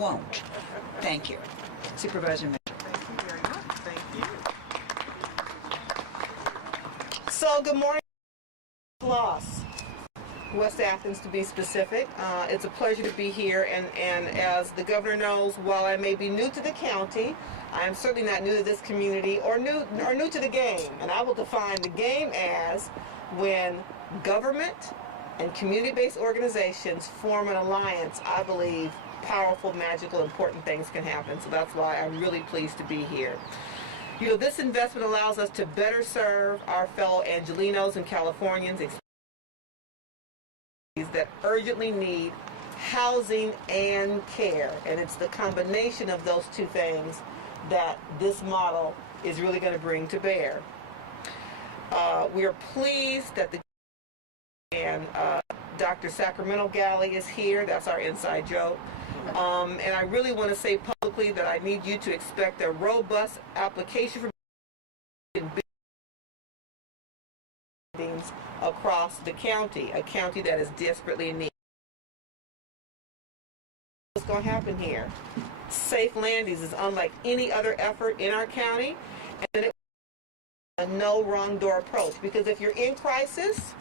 won't. Thank you. Supervisor Mitchell. Thank you very much. Thank you. So, good morning, Loss. West Athens, to be specific. It's a pleasure to be here, and as the governor knows, while I may be new to the county, I am certainly not new to this community or new to the game. And I will define the game as when government and community-based organizations form an alliance. I believe powerful, magical, important things can happen. So that's why I'm really pleased to be here. You know, this investment allows us to better serve our fellow Angelenos and Californians that urgently need housing and care. And it's the combination of those two things that this model is really going to bring to bear. We are pleased that Dr. Sacramento Galley is here. That's our inside joke. And I really want to say publicly that I need you to expect a robust application for buildings across the county, a county that is desperately in need. What's going to happen here? Safe landings is unlike any other effort in our county, and it a no wrong door approach, because if you're in crisis,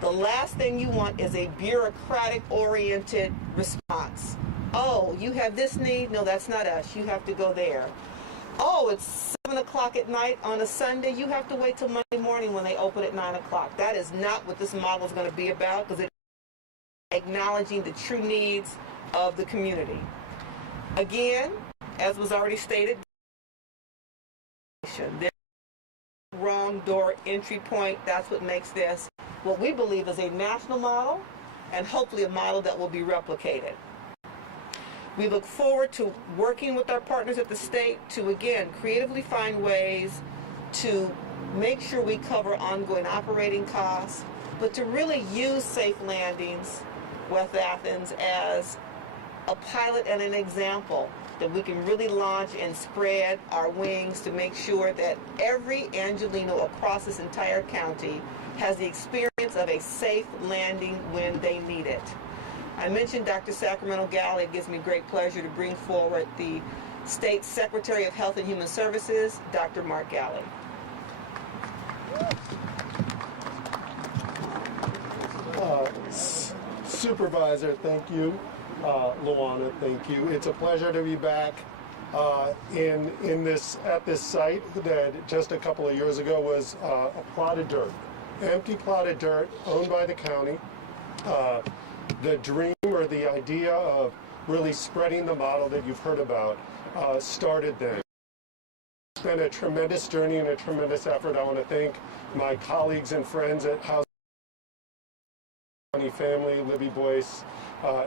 the last thing you want is a bureaucratic-oriented response. Oh, you have this need? No, that's not us. You have to go there. Oh, it's 7 o'clock at night on a Sunday. You have to wait till Monday morning when they open at 9 o'clock. That is not what this model is going to be about, because it's acknowledging the true needs of the community. Again, as was already stated, there's no wrong door entry point. That's what makes this what we believe is a national model, and hopefully a model that will be replicated. We look forward to working with our partners at the state to, again, creatively find ways to make sure we cover ongoing operating costs, but to really use Safe Landings, West Athens, as a pilot and an example that we can really launch and spread our wings to make sure that every Angeleno across this entire county has the experience of a safe landing when they need it. I mentioned Dr. Sacramento Galley. It gives me great pleasure to bring forward the State Secretary of Health and Human Services, Dr. Mark Galley. Supervisor, thank you. Luana, thank you. It's a pleasure to be back at this site that just a couple of years ago was a plot of dirt, empty plot of dirt owned by the county. The dream or the idea of really spreading the model that you've heard about started then. It's been a tremendous journey and a tremendous effort. I want to thank my colleagues and friends at Housing Family, Libby Boyce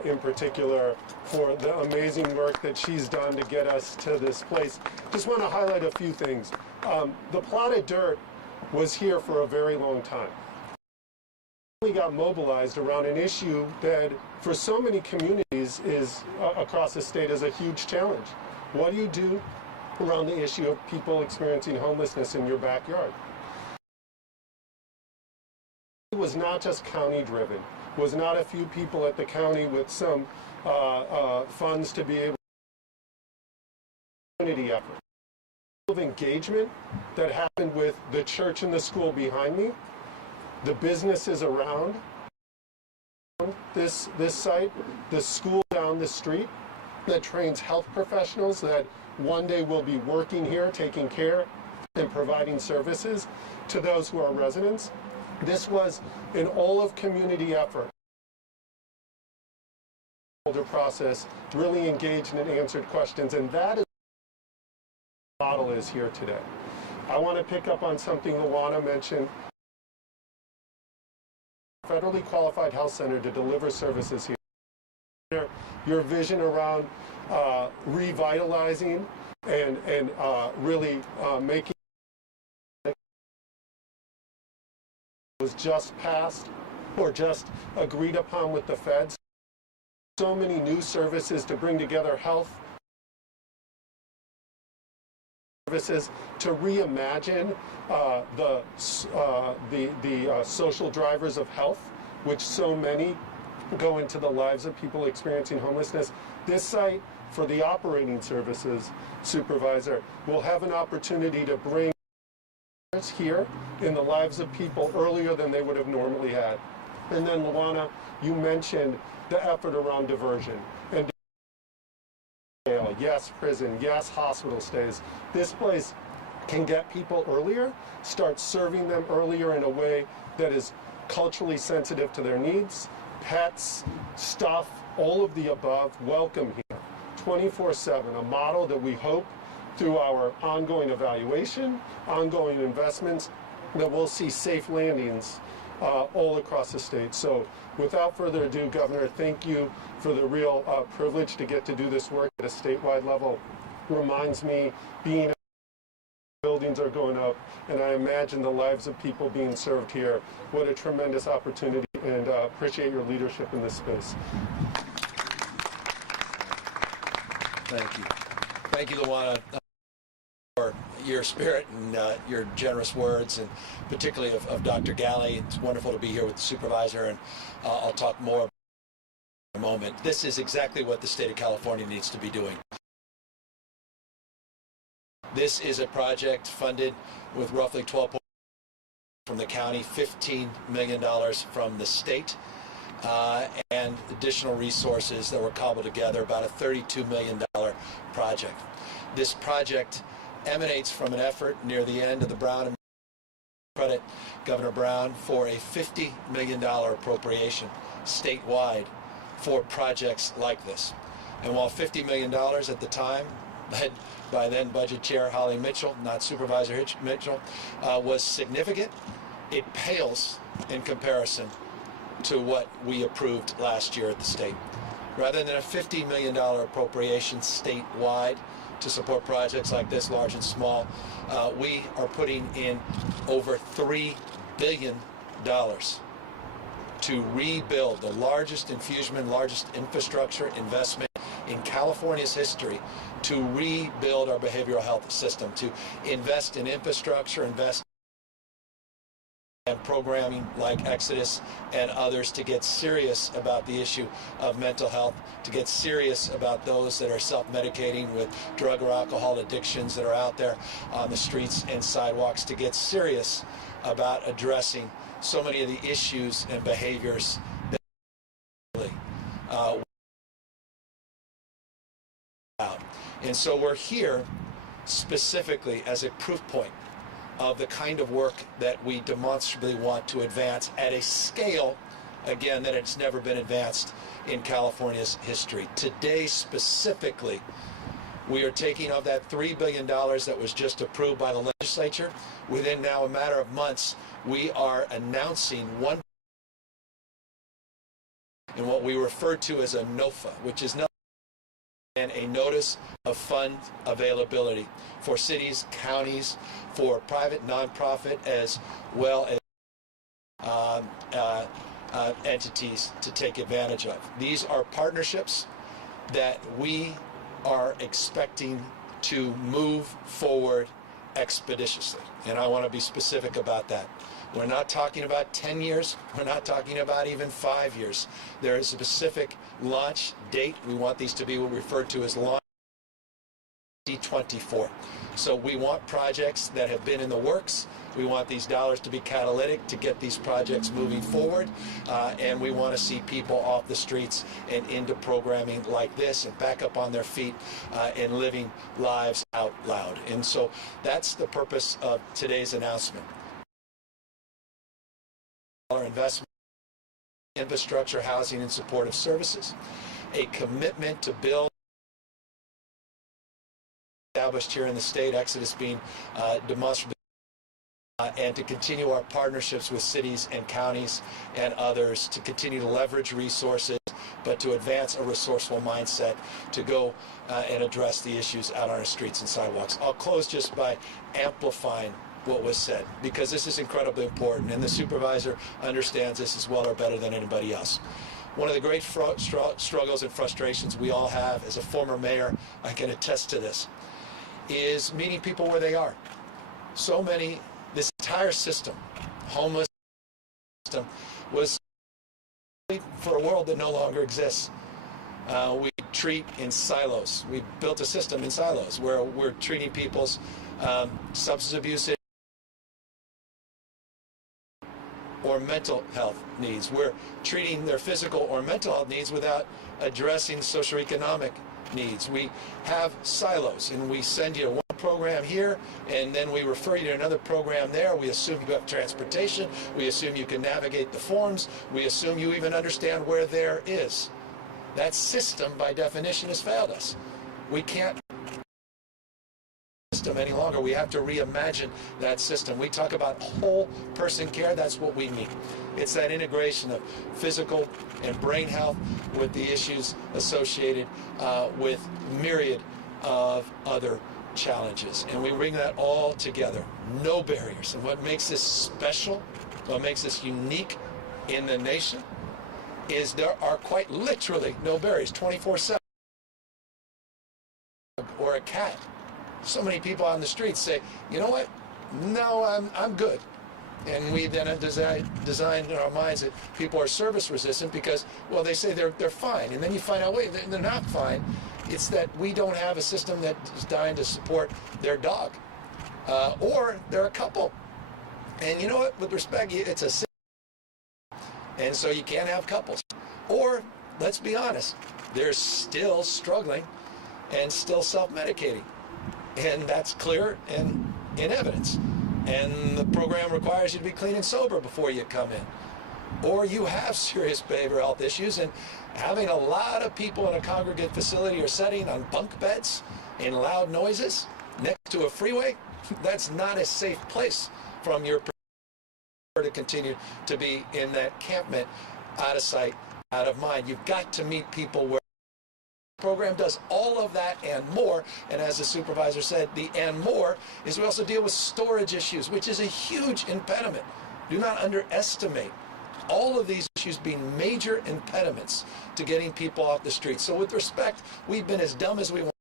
in particular, for the amazing work that she's done to get us to this place. Just want to highlight a few things. The plot of dirt was here for a very long time. We got mobilized around an issue that for so many communities is across the state is a huge challenge. What do you do around the issue of people experiencing homelessness in your backyard? It was not just county driven. It was not a few people at the county with some funds to be able to community effort. Of engagement that happened with the church and the school behind me, the businesses around this site, the school down the street that trains health professionals that one day will be working here, taking care and providing services to those who are residents. This was an all-of-community effort. The process really engaged and answered questions, and that is what the model is here today. I want to pick up on something Luana mentioned. Federally qualified health center to deliver services here. Your vision around revitalizing and really making was just passed or just agreed upon with the feds. So many new services to bring together health services to reimagine the social drivers of health, which so many go into the lives of people experiencing homelessness. This site, for the operating services supervisor, will have an opportunity to bring here in the lives of people earlier than they would have normally had. And then, Luana, you mentioned the effort around diversion. And yes, prison, yes, hospital stays. This place can get people earlier, start serving them earlier in a way that is culturally sensitive to their needs, pets, stuff, all of the above, welcome here, 24/7, a model that we hope through our ongoing evaluation, ongoing investments, that we'll see safe landings all across the state. So without further ado, Governor, thank you for the real privilege to get to do this work at a statewide level. Reminds me, being buildings are going up, and I imagine the lives of people being served here. What a tremendous opportunity, and appreciate your leadership in this space. Thank you. Thank you, Luana, for your spirit and your generous words, and particularly of Dr. Galley. It's wonderful to be here with the supervisor, and I'll talk more about it in a moment. This is exactly what the state of California needs to be doing. This is a project funded with roughly 12 from the county, $15 million from the state, and additional resources that were cobbled together, about a $32 million project. This project emanates from an effort near the end of the Brown and credit Governor Brown for a $50 million appropriation statewide for projects like this. And while $50 million at the time, led by then Budget Chair Holly Mitchell, not Supervisor Mitchell, was significant, it pales in comparison to what we approved last year at the state. Rather than a $50 million appropriation statewide to support projects like this, large and small, we are putting in over $3 billion to rebuild the largest infusion, largest infrastructure investment in California's history, to rebuild our behavioral health system, to invest in infrastructure, invest and programming like Exodus and others, to get serious about the issue of mental health, to get serious about those that are self-medicating with drug or alcohol addictions that are out there on the streets and sidewalks, to get serious about addressing so many of the issues and behaviors that and so we're here specifically as a proof point of the kind of work that we demonstrably want to advance at a scale, again, that it's never been advanced in California's history. Today, specifically, we are taking of that $3 billion that was just approved by the legislature. Within now a matter of months, we are announcing one in what we refer to as a NOFA, which is and a notice of fund availability for cities, counties, for private nonprofit, as well as entities to take advantage of. These are partnerships that we are expecting to move forward expeditiously, and I want to be specific about that. We're not talking about 10 years. We're not talking about even 5 years. There is a specific launch date. We want these to be what we refer to as launch 2024. So we want projects that have been in the works. We want these dollars to be catalytic to get these projects moving forward. And we want to see people off the streets and into programming like this and back up on their feet and living lives out loud. And so that's the purpose of today's announcement. Our investment in infrastructure, housing, and supportive services, a commitment to build established here in the state, Exodus being demonstrably, and to continue our partnerships with cities and counties and others to continue to leverage resources, but to advance a resourceful mindset to go and address the issues out on our streets and sidewalks. I'll close just by amplifying what was said, because this is incredibly important, and the supervisor understands this as well or better than anybody else. One of the great struggles and frustrations we all have, as a former mayor, I can attest to this, is meeting people where they are. So many, this entire system, homeless system, was for a world that no longer exists. We treat in silos. We built a system in silos where we're treating people's substance abuse or mental health needs. We're treating their physical or mental health needs without addressing socioeconomic needs. We have silos, and we send you one program here, and then we refer you to another program there. We assume you have transportation. We assume you can navigate the forms. We assume you even understand where there is. That system, by definition, has failed us. We can't system any longer. We have to reimagine that system. We talk about whole person care. That's what we mean. It's that integration of physical and brain health with the issues associated with myriad of other challenges. And we bring that all together. No barriers. And what makes this special, what makes this unique in the nation, is there are quite literally no barriers, 24/7. Or a cat. So many people on the streets say, you know what? No, I'm good. And we then have designed in our minds that people are service resistant because, well, they say they're fine. And then you find out, wait, they're not fine. It's that we don't have a system that is designed to support their dog. Or they're a couple. And you know what? With respect, it's a system. And so you can't have couples. Or, let's be honest, they're still struggling and still self-medicating. And that's clear and in evidence. And the program requires you to be clean and sober before you come in. Or you have serious behavioral health issues, and having a lot of people in a congregate facility or setting on bunk beds in loud noises next to a freeway, that's not a safe place from your perspective to continue to be in that campment, out of sight, out of mind. You've got to meet people where the program does all of that and more. And as the supervisor said, the and more is we also deal with storage issues, which is a huge impediment. Do not underestimate all of these issues being major impediments to getting people off the street. So with respect, we've been as dumb as we want.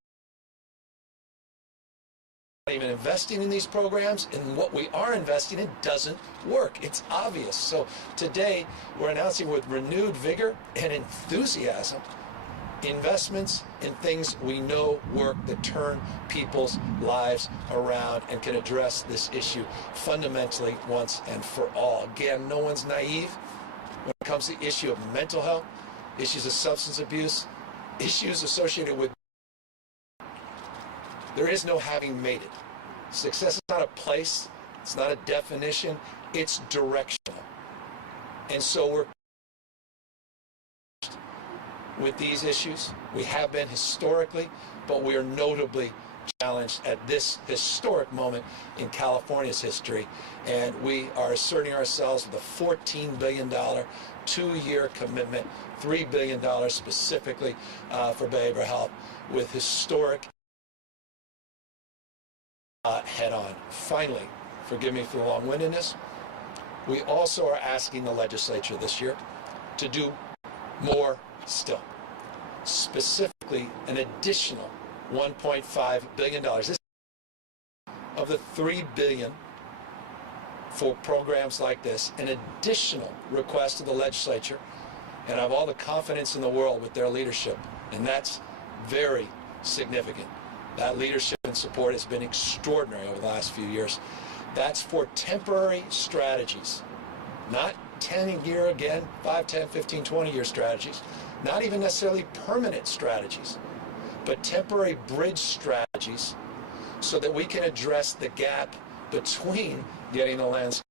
Even investing in these programs, and what we are investing in doesn't work. It's obvious. So today we're announcing with renewed vigor and enthusiasm investments in things we know work that turn people's lives around and can address this issue fundamentally once and for all. Again, no one's naive when it comes to the issue of mental health, issues of substance abuse, issues associated with. There is no having made it. Success is not a place, it's not a definition, it's directional. And so we're with these issues. We have been historically, but we are notably challenged at this historic moment in California's history. And we are asserting ourselves with a $14 billion two-year commitment, $3 billion specifically for behavioral health, with historic head on. Finally, forgive me for the long-windedness, we also are asking the legislature this year to do more still. Specifically, an additional $1.5 billion. This of the $3 billion for programs like this, an additional request to the legislature, and I have all the confidence in the world with their leadership, and that's very significant. That leadership and support has been extraordinary over the last few years. That's for temporary strategies, not 10-year again, 5, 10, 15, 20-year strategies, not even necessarily permanent strategies, but temporary bridge strategies so that we can address the gap between getting the landscape,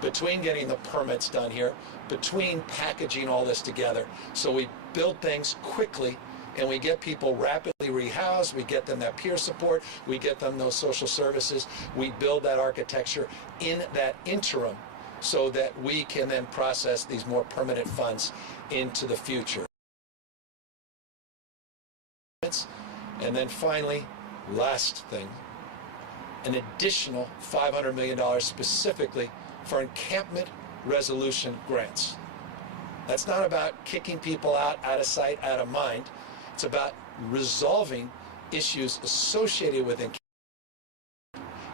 between getting the permits done here, between packaging all this together. So we build things quickly and we get people rapidly rehoused, we get them that peer support, we get them those social services, we build that architecture in that interim so that we can then process these more permanent funds into the future. And then finally, last thing, an additional $500 million specifically for encampment resolution grants. That's not about kicking people out of sight, out of mind. It's about resolving issues associated with encampment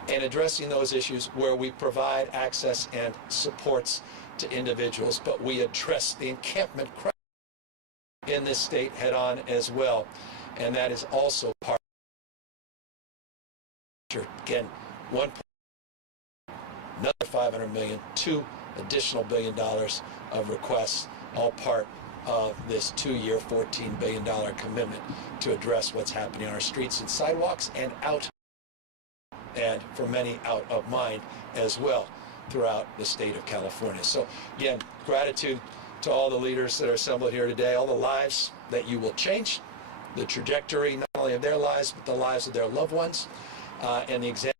and addressing those issues where we provide access and supports to individuals, but we address the encampment crisis in this state head on as well. And that is also part of, again, another $500 million, $2 additional $1 billion of requests, all part of this 2-year, $14 billion commitment to address what's happening on our streets and sidewalks and out, and for many out of mind as well throughout the state of California. So again, gratitude to all the leaders that are assembled here today, all the lives that you will change, the trajectory not only of their lives, but the lives of their loved ones, and the example,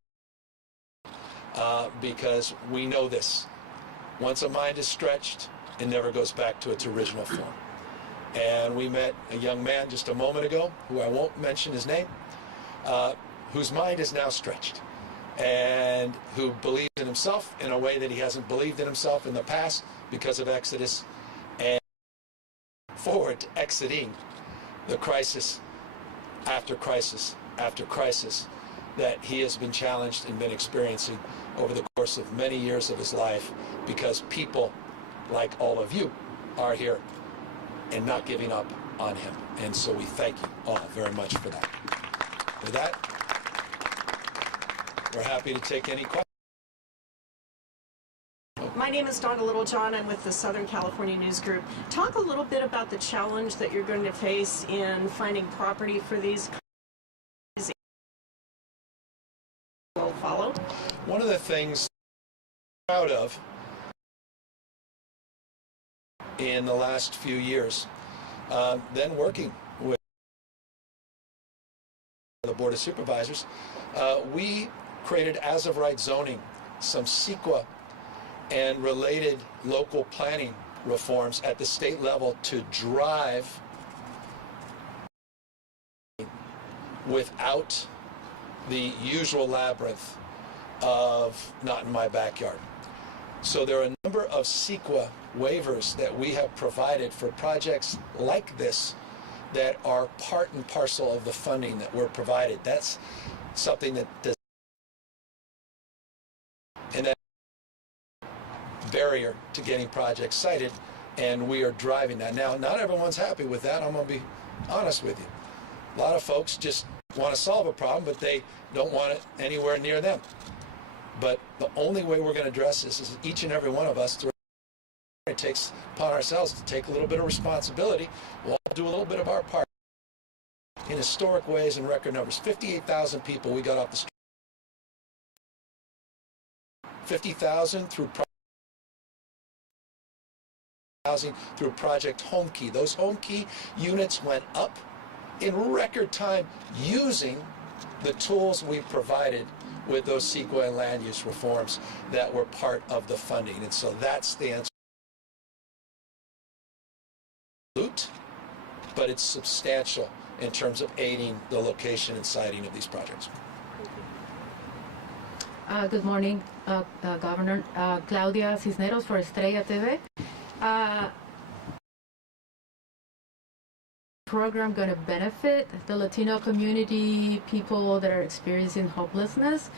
because we know this. Once a mind is stretched, it never goes back to its original form. And we met a young man just a moment ago, who I won't mention his name, whose mind is now stretched, and who believes in himself in a way that he hasn't believed in himself in the past because of Exodus, and forward to exiting the crisis after crisis after crisis that he has been challenged and been experiencing over the course of many years of his life, because people like all of you are here and not giving up on him. And so we thank you all very much for that. With that, we're happy to take any questions. My name is Donna Littlejohn. I'm with the Southern California News Group. Talk a little bit about the challenge that you're going to face in finding property for these will follow. One of the things I'm proud of in the last few years, then working with the Board of Supervisors, we created as-of-right zoning, some CEQA and related local planning reforms at the state level to drive without the usual labyrinth of not in my backyard. So there are a number of CEQA waivers that we have provided for projects like this that are part and parcel of the funding that we're provided. That's something that does, and that barrier to getting projects cited, and we are driving that. Now, not everyone's happy with that. I'm going to be honest with you. A lot of folks just want to solve a problem, but they don't want it anywhere near them. But the only way we're going to address this is each and every one of us through it takes upon ourselves to take a little bit of responsibility. We'll all do a little bit of our part in historic ways and record numbers. 58,000 people we got off the street. 50,000 through housing through Project Home Key. Those Home Key units went up in record time using the tools we provided with those CEQA and land use reforms that were part of the funding. And so that's the answer. But it's substantial in terms of aiding the location and siting of these projects. Good morning, Governor. Claudia Cisneros for Estrella TV. Program going to benefit the Latino community, people that are experiencing hopelessness,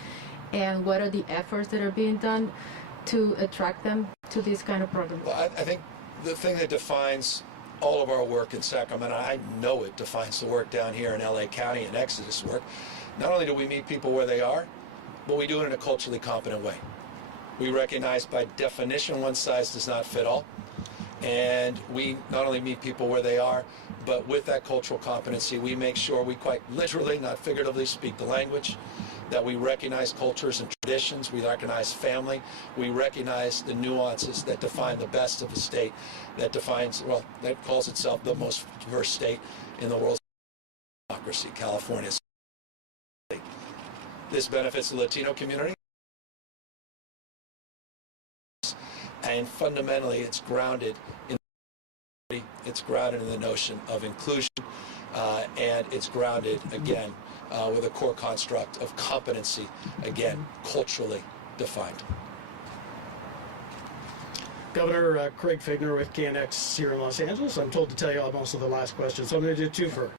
and what are the efforts that are being done to attract them to this kind of program? Well, I think the thing that defines all of our work in Sacramento, I know it defines the work down here in LA County and Exodus work. Not only do we meet people where they are, but we do it in a culturally competent way. We recognize by definition one size does not fit all. And we not only meet people where they are, but with that cultural competency, we make sure we quite literally, not figuratively, speak the language, that we recognize cultures and traditions, we recognize family, we recognize the nuances that define the best of the state, that defines, well, that calls itself the most diverse state in the world's democracy, California. This benefits the Latino community, and fundamentally it's grounded in the notion of inclusion, and it's grounded again with a core construct of competency, again culturally defined. Governor Craig Figner with KNX here in Los Angeles. I'm told to tell you I'm also the last question, so I'm going to do two for.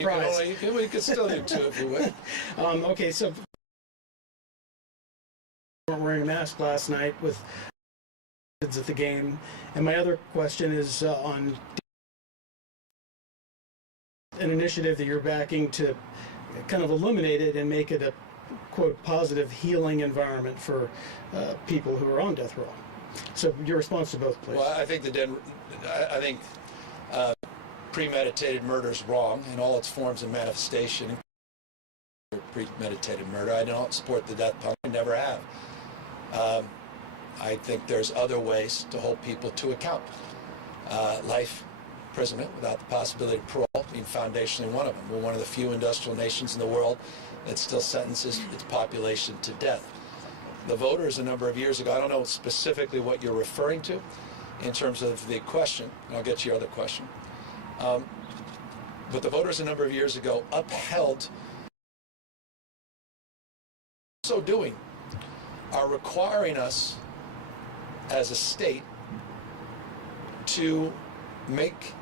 We could still do two if you would. Okay, so weren't wearing a mask last night with kids at the game. And my other question is on an initiative that you're backing to kind of eliminate it and make it a, quote, positive healing environment for people who are on death row. So your response to both, please. Well, I think premeditated murder is wrong in all its forms and manifestation. Premeditated murder. I don't support the death penalty. Never have. I think there's other ways to hold people to account. Life imprisonment without the possibility of parole being foundationally one of them. We're one of the few industrial nations in the world that still sentences its population to death. The voters a number of years ago, I don't know specifically what you're referring to in terms of the question, and I'll get to your other question, but the voters a number of years ago upheld, so doing, are requiring us as a state to make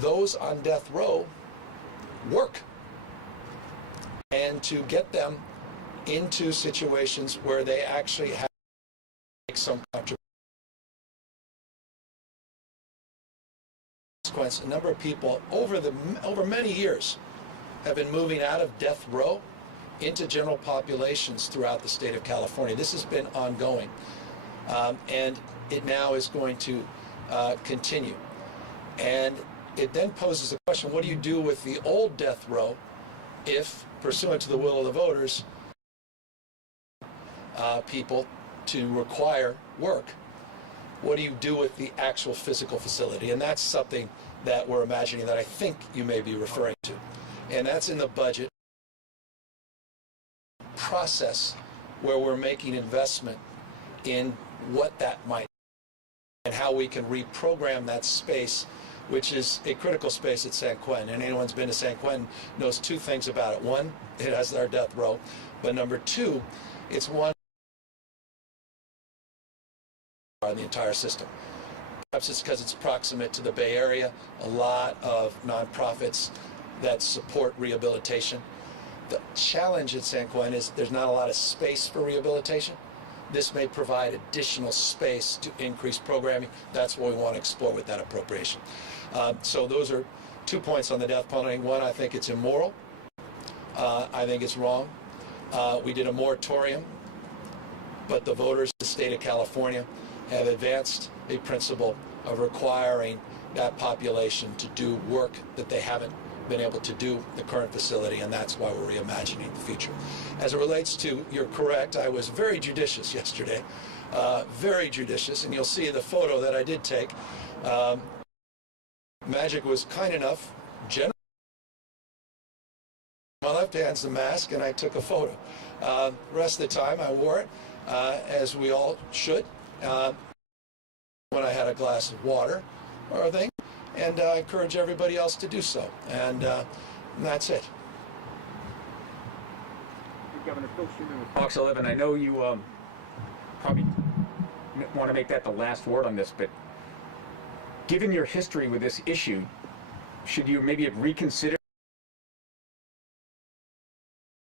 those on death row work and to get them into situations where they actually have to make some contribution. A number of people over many years have been moving out of death row into general populations throughout the state of California. This has been ongoing, and it now is going to continue. And it then poses the question, what do you do with the old death row if, pursuant to the will of the voters, people to require work? What do you do with the actual physical facility? And that's something that we're imagining that I think you may be referring to. And that's in the budget process where we're making investment in what that might be and how we can reprogram that space, which is a critical space at San Quentin. And anyone who's been to San Quentin knows two things about it. One, it has our death row. But number two, it's one in the entire system. Perhaps it's because it's proximate to the Bay Area, a lot of nonprofits that support rehabilitation. The challenge at San Quentin is there's not a lot of space for rehabilitation. This may provide additional space to increase programming. That's what we want to explore with that appropriation. So those are 2 points on the death penalty. One, I think it's immoral. I think it's wrong. We did a moratorium, but the voters of the state of California have advanced a principle of requiring that population to do work that they haven't been able to do in the current facility, and that's why we're reimagining the future. As it relates to, you're correct, I was very judicious yesterday, very judicious, and you'll see the photo that I did take. Magic was kind enough, generous. My left hand's the mask, and I took a photo. The rest of the time I wore it, as we all should. When I had a glass of water or a thing, and I encourage everybody else to do so. And that's it. Governor Phil Schumann with Fox 11. I know you probably want to make that the last word on this, but given your history with this issue, should you maybe reconsider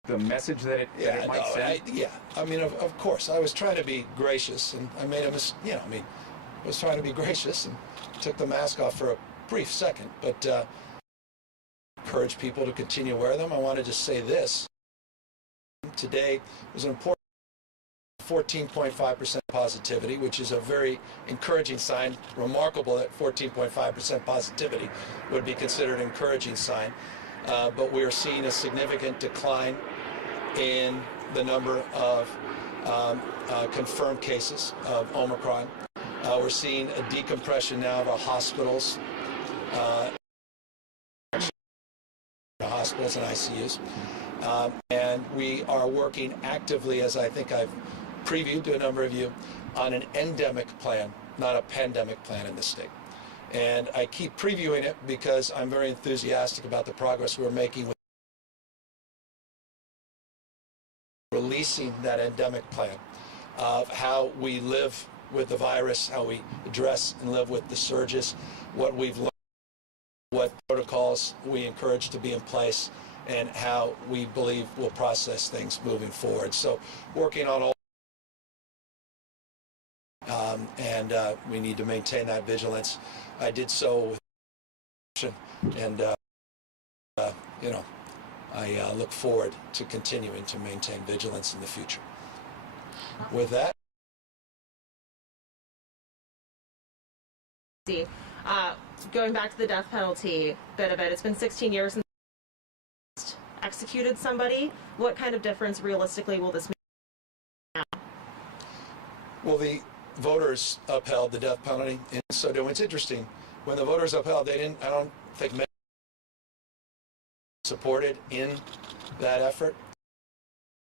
the message that it might send? I mean, of course, I was trying to be gracious, and I made a mistake. I was trying to be gracious and took the mask off for a brief second, but encourage people to continue to wear them. I want to just say this. Today was an important 14.5% positivity, which is a very encouraging sign. Remarkable that 14.5% positivity would be considered an encouraging sign. But we are seeing a significant decline in the number of confirmed cases of Omicron. We're seeing a decompression now of our hospitals, hospitals and ICUs. And we are working actively, as I think I've previewed to a number of you, on an endemic plan, not a pandemic plan in this state. And I keep previewing it because I'm very enthusiastic about the progress we're making with releasing that endemic plan of how we live with the virus, how we address and live with the surges, what we've learned, what protocols we encourage to be in place, and how we believe we'll process things moving forward. So working on all and we need to maintain that vigilance. I did so with and you know, I look forward to continuing to maintain vigilance in the future. With that, going back to the death penalty bit of it, it's been 16 years since executed somebody. What kind of difference realistically will this make now? well, the voters upheld the death penalty, and so it's interesting. When the voters upheld, they didn't. I don't think many supported in that effort.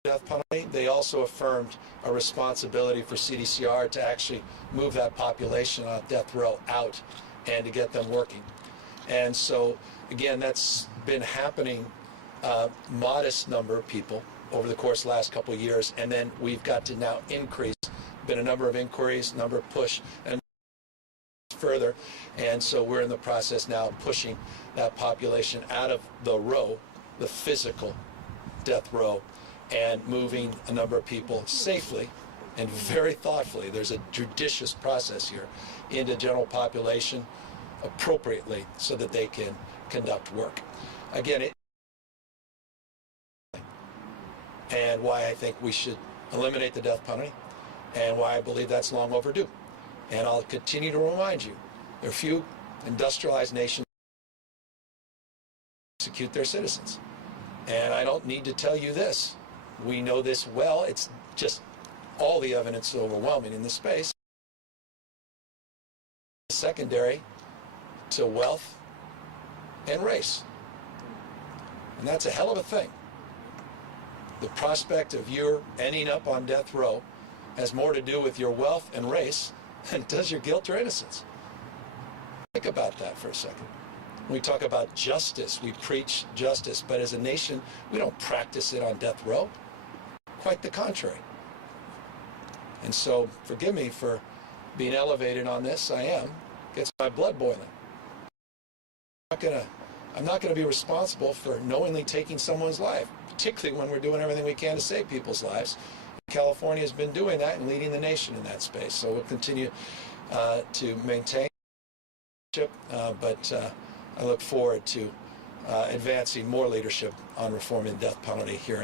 Death penalty. They also affirmed a responsibility for CDCR to actually move that population on death row out and to get them working. And so, again, that's been happening, modest number of people over the course of the last couple of years, and then we've got to now increase. Been a number of inquiries, number of push, and further, and so we're in the process now of pushing that population out of the row, the physical death row, and moving a number of people safely and very thoughtfully. There's a judicious process here into general population appropriately so that they can conduct work. Again, and why I think we should eliminate the death penalty and why I believe that's long overdue. And I'll continue to remind you, there are few industrialized nations that execute their citizens. And I don't need to tell you this. We know this well. It's just all the evidence is overwhelming in this space. Secondary to wealth and race. And that's a hell of a thing. The prospect of you ending up on death row has more to do with your wealth and race than it does your guilt or innocence. Think about that for a second. When we talk about justice, we preach justice, but as a nation, we don't practice it on death row. Quite the contrary. And so, forgive me for being elevated on this. I am. Gets my blood boiling. I'm not gonna be responsible for knowingly taking someone's life, particularly when we're doing everything we can to save people's lives. California has been doing that and leading the nation in that space. So we'll continue to maintain but I look forward to advancing more leadership on reforming the death penalty here in